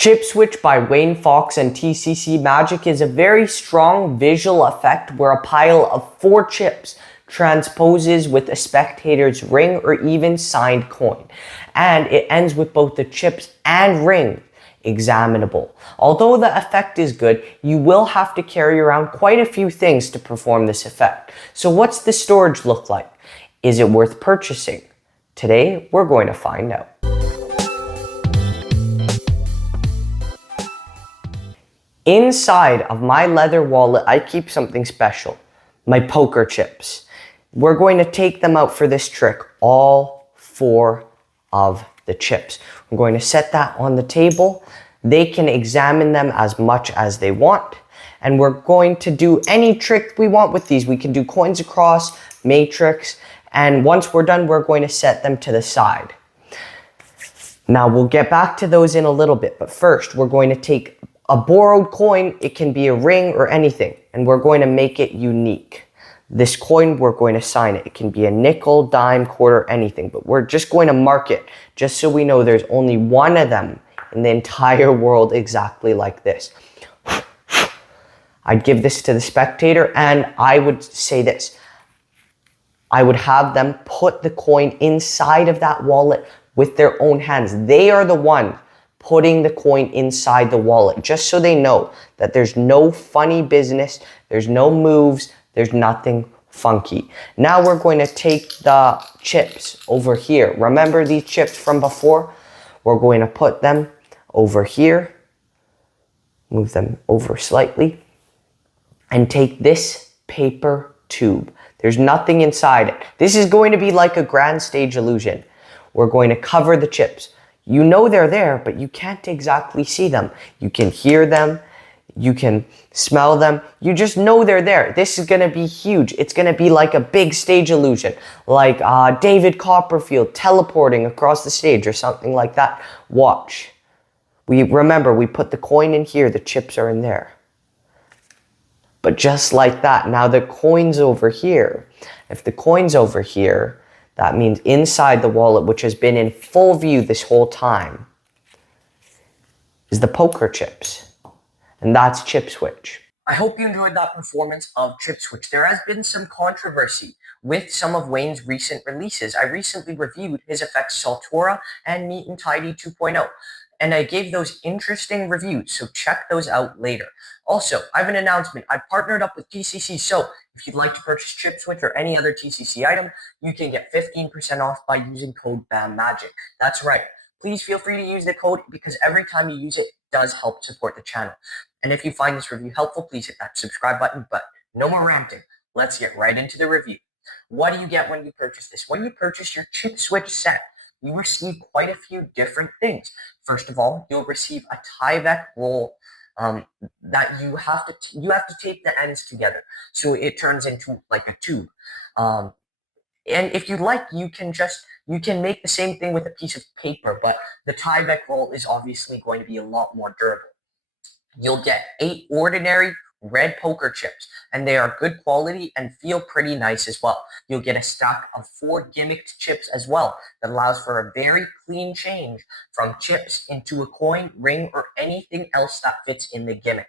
Chipswitch by Wayne Fox and TCC Magic is a very strong visual effect where a pile of 4 chips transposes with a spectator's ring or even signed coin, and it ends with both the chips and ring examinable. Although the effect is good, you will have to carry around quite a few things to perform this effect. So what's the storage look like? Is it worth purchasing? Today, we're going to find out. Inside of my leather wallet, I keep something special, my poker chips. We're going to take them out for this trick, all 4 of the chips. I'm going to set that on the table. They can examine them as much as they want. And we're going to do any trick we want with these. We can do coins across, matrix, and once we're done, we're going to set them to the side. Now we'll get back to those in a little bit, but first we're going to take a borrowed coin. It can be a ring or anything, and we're going to make it unique. This coin, we're going to sign it. It can be a nickel, dime, quarter, anything, but we're just going to mark it just so we know there's only one of them in the entire world exactly like this. I'd give this to the spectator, and I would say this. I would have them put the coin inside of that wallet with their own hands. They are the one putting the coin inside the wallet, just so they know that there's no funny business, there's no moves, there's nothing funky. Now we're going to take the chips over here. Remember these chips from before? We're going to put them over here, move them over slightly, and take this paper tube. There's nothing inside it. This is going to be like a grand stage illusion. We're going to cover the chips. You know they're there, but you can't exactly see them. You can hear them. You can smell them. You just know they're there. This is going to be huge. It's going to be like a big stage illusion, like David Copperfield teleporting across the stage or something like that. Watch. Remember, we put the coin in here. The chips are in there. But just like that, now the coin's over here. If the coin's over here, that means inside the wallet, which has been in full view this whole time, is the poker chips. And that's Chipswitch. I hope you enjoyed that performance of Chipswitch. There has been some controversy with some of Wayne's recent releases. I recently reviewed his effects Saltura and Neat and Tidy 2.0. And I gave those interesting reviews, so check those out later. Also, I have an announcement. I've partnered up with TCC, so if you'd like to purchase Chipswitch or any other TCC item, you can get 15% off by using code BAMagic. That's right. Please feel free to use the code because every time you use it, it does help support the channel. And if you find this review helpful, please hit that subscribe button, but no more ranting. Let's get right into the review. What do you get when you purchase this? When you purchase your Chipswitch set, you receive quite a few different things. First of all, you'll receive a tie-back roll that you have to tape the ends together, so it turns into like a tube. And if you'd like, you can make the same thing with a piece of paper, but the tie-back roll is obviously going to be a lot more durable. You'll get 8 ordinary red poker chips, and they are good quality and feel pretty nice as well. You'll get a stack of 4 gimmicked chips as well that allows for a very clean change from chips into a coin, ring, or anything else that fits in the gimmick.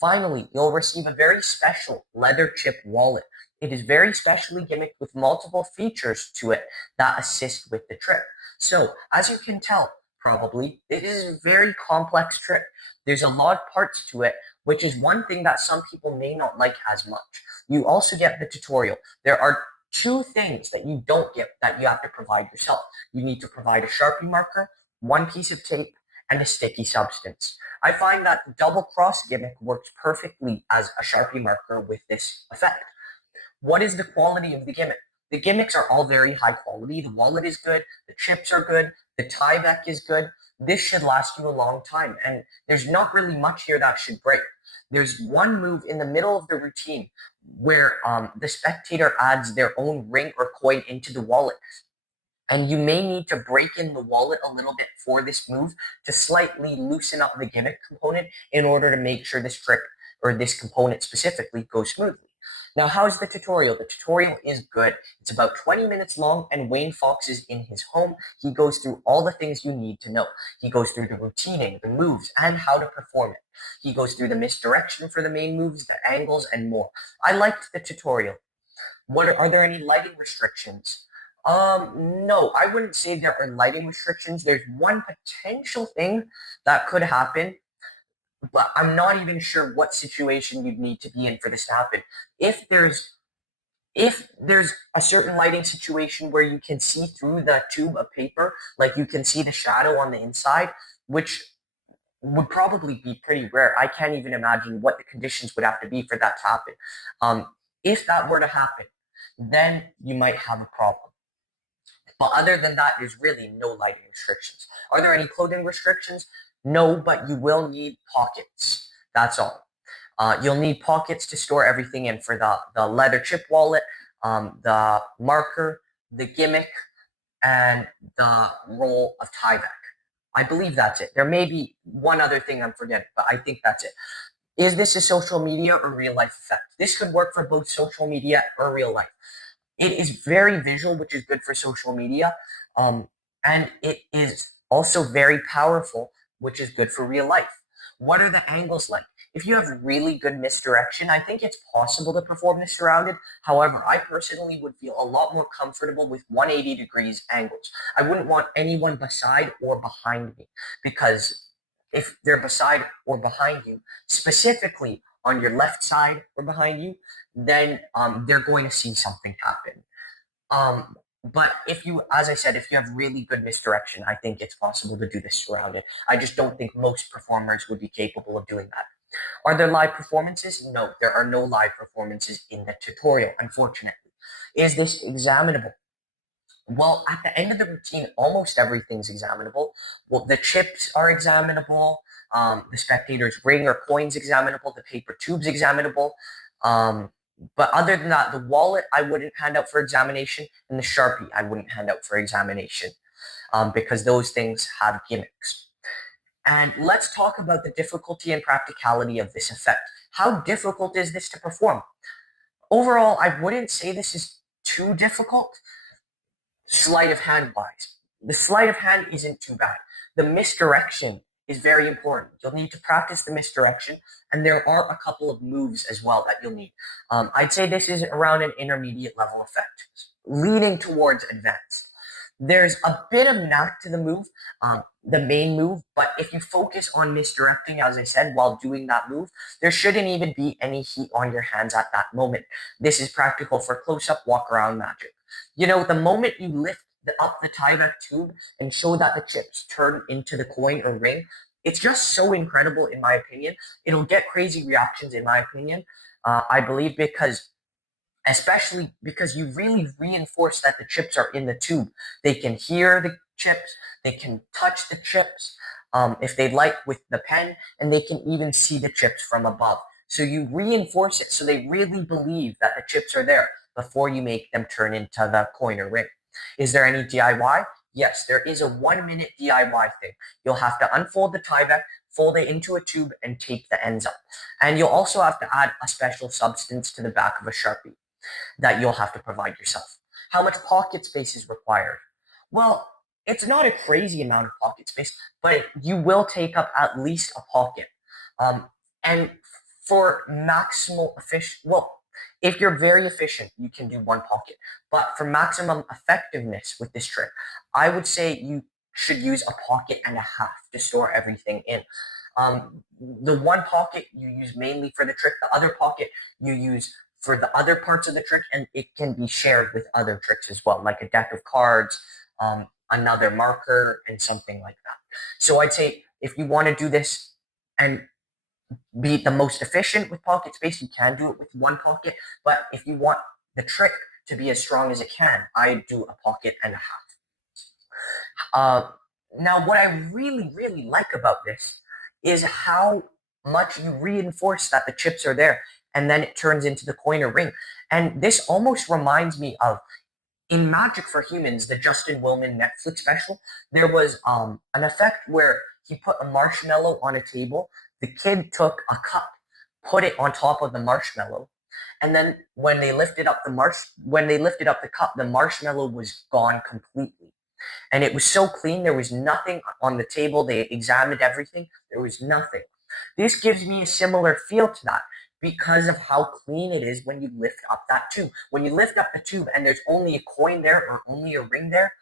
Finally, you'll receive a very special leather chip wallet. It is very specially gimmicked with multiple features to it that assist with the trick. So, as you can tell, probably, it is a very complex trick. There's a lot of parts to it, which is one thing that some people may not like as much. You also get the tutorial. There are 2 things that you don't get that you have to provide yourself. You need to provide a Sharpie marker, 1 piece of tape, and a sticky substance. I find that the double cross gimmick works perfectly as a Sharpie marker with this effect. What is the quality of the gimmick? The gimmicks are all very high quality. The wallet is good, the chips are good, the tie-back is good. This should last you a long time, and there's not really much here that should break. There's one move in the middle of the routine where the spectator adds their own ring or coin into the wallet. And you may need to break in the wallet a little bit for this move to slightly loosen up the gimmick component in order to make sure this trick, or this component specifically, goes smoothly. Now, how's the tutorial? The tutorial is good. It's about 20 minutes long, and Wayne Fox is in his home. He goes through all the things you need to know. He goes through the routining, the moves, and how to perform it. He goes through the misdirection for the main moves, the angles, and more. I liked the tutorial. Are there any lighting restrictions? No, I wouldn't say there are lighting restrictions. There's one potential thing that could happen, but I'm not even sure what situation you'd need to be in for this to happen. If there's a certain lighting situation where you can see through the tube of paper, like you can see the shadow on the inside, which would probably be pretty rare. I can't even imagine what the conditions would have to be for that to happen. If that were to happen, then you might have a problem. But other than that, there's really no lighting restrictions. Are there any clothing restrictions? No, but you will need pockets. That's all. You'll need pockets to store everything in for the leather chip wallet, the marker, the gimmick, and the roll of Tyvek. I believe that's it. There may be one other thing I'm forgetting, but I think that's it. Is this a social media or real life effect? This could work for both social media or real life. It is very visual, which is good for social media. And it is also very powerful, which is good for real life. What are the angles like? If you have really good misdirection, I think it's possible to perform this surrounded. However, I personally would feel a lot more comfortable with 180 degrees angles. I wouldn't want anyone beside or behind me, because if they're beside or behind you, specifically on your left side or behind you, then they're going to see something happen. But if you, as I said, if you have really good misdirection, I think it's possible to do this surrounded. I just don't think most performers would be capable of doing that. Are there live performances? No, there are no live performances in the tutorial, unfortunately. Is this examinable? Well, at the end of the routine, almost everything's examinable. Well, the chips are examinable. The spectator's ring or coin's examinable. The paper tube's examinable. But other than that, the wallet I wouldn't hand out for examination, and the Sharpie I wouldn't hand out for examination, because those things have gimmicks. And let's talk about the difficulty and practicality of this effect. How difficult is this to perform? Overall, I wouldn't say this is too difficult. Sleight of hand wise, the sleight of hand isn't too bad. The misdirection is very important. You'll need to practice the misdirection, and there are a couple of moves as well that you'll need. I'd say this is around an intermediate level effect, leaning towards advanced. There's a bit of knack to the move, the main move, but if you focus on misdirecting, as I said, while doing that move, there shouldn't even be any heat on your hands at that moment. This is practical for close-up walk-around magic. You know, the moment you lift up the Tyvek tube and show that the chips turn into the coin or ring, it's just so incredible in my opinion. It'll get crazy reactions in my opinion, I believe, especially because you really reinforce that the chips are in the tube. They can hear the chips, they can touch the chips if they like with the pen, and they can even see the chips from above. So you reinforce it so they really believe that the chips are there before you make them turn into the coin or ring. Is there any DIY? Yes, there is a 1 minute DIY thing. You'll have to unfold the Tyvek, fold it into a tube, and tape the ends up. And you'll also have to add a special substance to the back of a Sharpie that you'll have to provide yourself. How much pocket space is required? Well, it's not a crazy amount of pocket space, but you will take up at least a pocket. And for maximal if you're very efficient, you can do one pocket. But for maximum effectiveness with this trick, I would say you should use a pocket and a half to store everything in. The one pocket you use mainly for the trick, the other pocket you use for the other parts of the trick, and it can be shared with other tricks as well, like a deck of cards, another marker, and something like that. So I'd say if you want to do this and be the most efficient with pocket space, you can do it with one pocket. But if you want the trick to be as strong as it can, I do a pocket and a half. Now, what I really, really like about this is how much you reinforce that the chips are there, and then it turns into the coin or ring. And this almost reminds me of, in Magic for Humans, the Justin Willman Netflix special, there was an effect where he put a marshmallow on a table. The kid took a cup, put it on top of the marshmallow, And then when they lifted up the cup, the marshmallow was gone completely. And it was so clean, there was nothing on the table. They examined everything. There was nothing. This gives me a similar feel to that because of how clean it is when you lift up that tube. When you lift up the tube and there's only a coin there or only a ring there,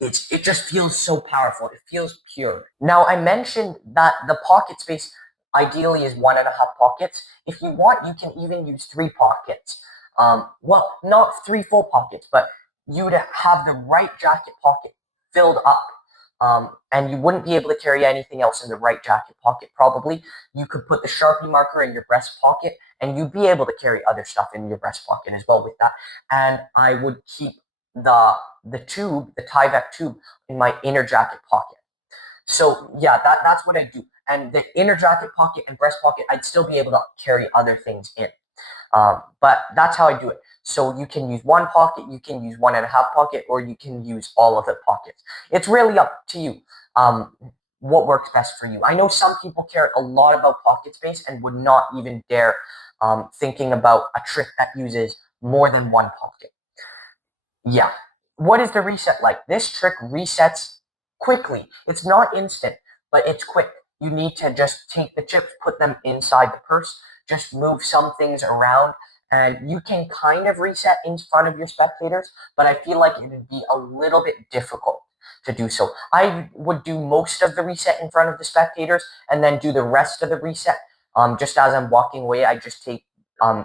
it just feels so powerful. It feels pure. Now, I mentioned that the pocket space ideally is 1.5 pockets. If you want, you can even use 3 pockets. Well, not 3 full pockets, but you would have the right jacket pocket filled up. And you wouldn't be able to carry anything else in the right jacket pocket, probably. You could put the Sharpie marker in your breast pocket, and you'd be able to carry other stuff in your breast pocket as well with that. And I would keep the tube, the Tyvek tube, in my inner jacket pocket. So yeah, that's what I do. And the inner jacket pocket and breast pocket, I'd still be able to carry other things in. But that's how I do it. So you can use 1 pocket, you can use 1.5 pocket, or you can use all of the pockets. It's really up to you. What works best for you. I know some people care a lot about pocket space and would not even dare thinking about a trick that uses more than 1 pocket. Yeah. What is the reset like? This trick resets quickly. It's not instant, but it's quick. You need to just take the chips, put them inside the purse, just move some things around, and you can kind of reset in front of your spectators, but I feel like it would be a little bit difficult to do so. I would do most of the reset in front of the spectators and then do the rest of the reset. Just as I'm walking away, I just take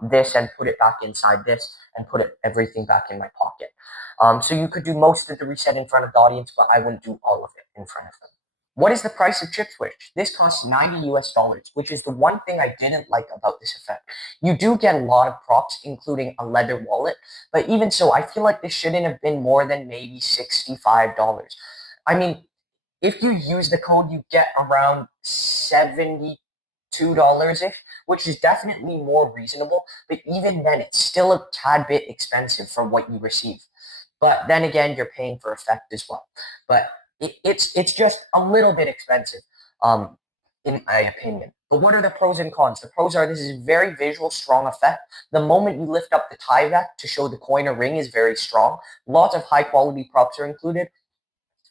this and put it back inside this and put everything back in my pocket. So you could do most of the reset in front of the audience, but I wouldn't do all of it in front of them. What is the price of Chipswitch? This costs $90 US, which is the one thing I didn't like about this effect. You do get a lot of props, including a leather wallet, but even so, I feel like this shouldn't have been more than maybe $65. I mean, if you use the code, you get around $72-ish, which is definitely more reasonable, but even then, it's still a tad bit expensive for what you receive. But then again, you're paying for effect as well. But it's just a little bit expensive, in my opinion. But what are the pros and cons? The pros are this is a very visual, strong effect. The moment you lift up the Tyvek to show the coin or ring is very strong. Lots of high quality props are included.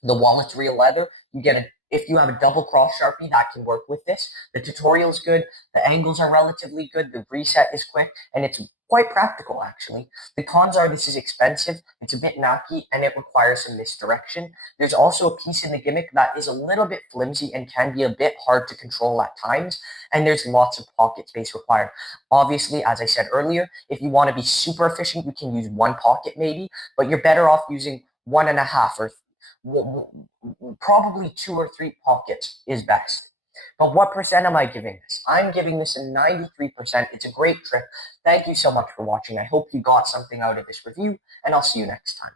The wallet's real leather. You get if you have a double cross Sharpie, that can work with this. The tutorial's good. The angles are relatively good. The reset is quick, and it's quite practical, actually. The cons are this is expensive, it's a bit knacky, and it requires some misdirection. There's also a piece in the gimmick that is a little bit flimsy and can be a bit hard to control at times, and there's lots of pocket space required. Obviously, as I said earlier, if you want to be super efficient, you can use 1 pocket maybe, but you're better off using 1.5 or probably 2 or 3 pockets is best. But what percent am I giving this? I'm giving this a 93%. It's a great trick. Thank you so much for watching. I hope you got something out of this review, and I'll see you next time.